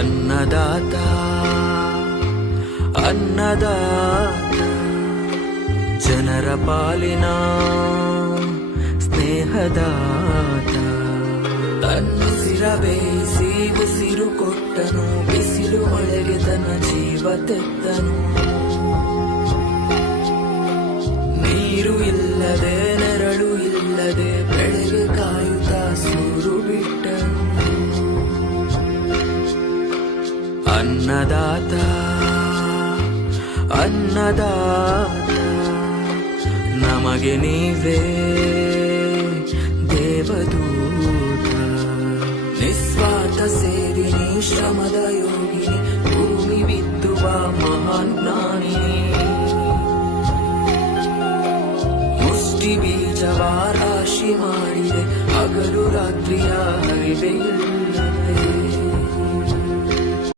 ಅನ್ನದಾತ ಅನ್ನದಾತ ಜನರ ಪಾಲಿನ ಸ್ನೇಹದಾತ. ತನ್ನುಸಿರ ಬೇಯಿಸಿ ಉಸಿರು ಕೊಟ್ಟನು ಬಿಸಿಲು ಒಳಗೆ ತನ್ನ ಜೀವ ತೆತ್ತನು. ಅನ್ನದಾತ ಅನ್ನದಾತ, ನಮಗೆ ನೀವೇ ದೇವದೂತ. ನಿಸ್ವಾರ್ಥ ಸೇವಿನಿ ಶ್ರಮದ ಯೋಗಿ ಭೂಮಿ ಬಿದ್ದುವ ಮಹಾನ್ ಜ್ಞಾನಿನಿ. ಮುಷ್ಟಿ ಬೀಜವ ರಾಶಿ ಮಾಡಿದೆ, ಹಗಲು ರಾತ್ರಿಯ ಹರಿವೆ ಇಲ್ಲ